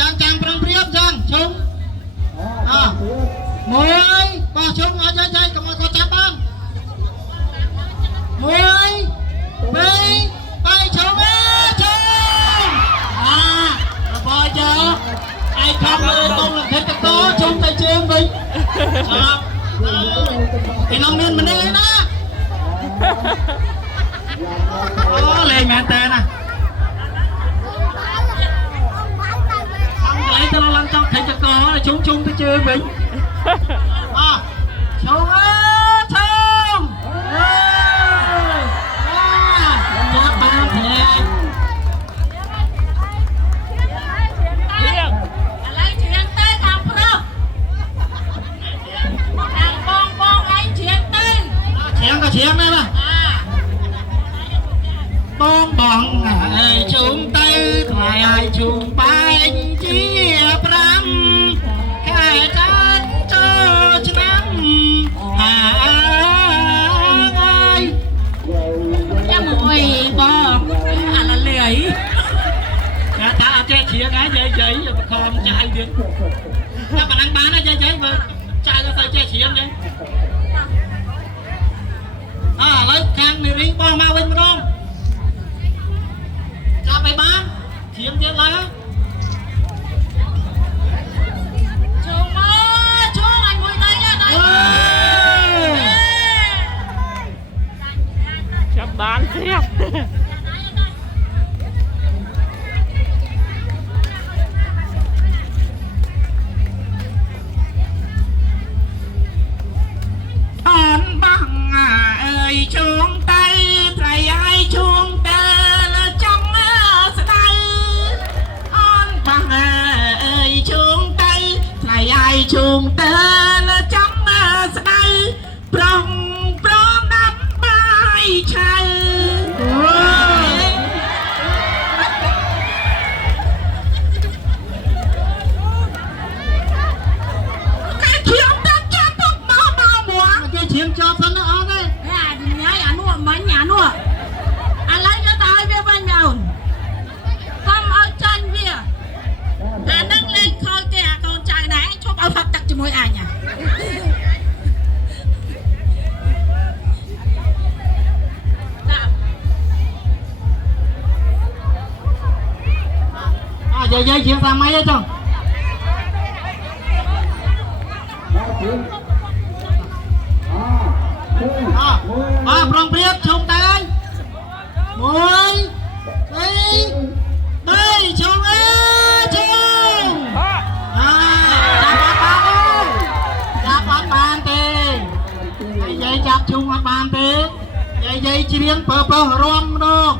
ចាំចាំប្រឹងព្រៀបចឹងជុំមួយបោះជុំឲ្យយាយកុំឲ្យគាត់ចាប់បានមួយពីរបីជុំជុំរបស់យើងឯខំមើលតុំលំធិតតជុំទៅជើងវិញពីនំមានម្នាក់ណាអូលេងមែនតើណាអីទៅឡើងចង់ថេចកជុំជុំទៅជើងវិញជុំជុំចាប់បានទេឥឡូវជ្រៀងទៅតាមប្រុសតាមបងឯងជ្រៀងទៅជ្រៀងក៏ជ្រៀងដែរបងអើយជុំទៅថ្លៃឲ្យជុំបែកជា5ខែចាត់ចូលឆ្នាំហើយចាំមួយបងអាឡលីតែថាអត់ចេះជ្រៀងហើយយាយបខំចាយទៀតតែប៉ណ្ណឹងបានហើយយាយមើលចាយទៅចេះជ្រៀងទេឥឡូវខាងនារីបោះមកវិញម្ដងចាប់ឲ្យបានជ្រៀងទៀតឡើយចូលមកចូលឲ្យមួយដៃចាប់បានជ្រាបអនបងអើយជួងទៅត្រៃឲ្យជួងទៅចាំស្ដៅអនបងអើយជួងទៅត្រៃឲ្យជួងទៅចាំស្ដៅប្រងដាប់បាយឆៅចប់សិនអត់ទេញ៉ៃអានោះមិញអានោះឥឡូវយកទៅឲ្យវាវិញមែនកុំឲ្យចាញ់វាអានឹងលេងខូចទេអាកូនចៅណែឈប់ឲ្យផឹកទឹកជាមួយអញយាយជាងសាមីអីចឹងប្រងព្រៀបជុំទៅមួយពីរបីជុំជុំចាប់អត់បានទេយាយចាប់ជុំអត់បានទេយាយច្រៀងបើរំម្ដង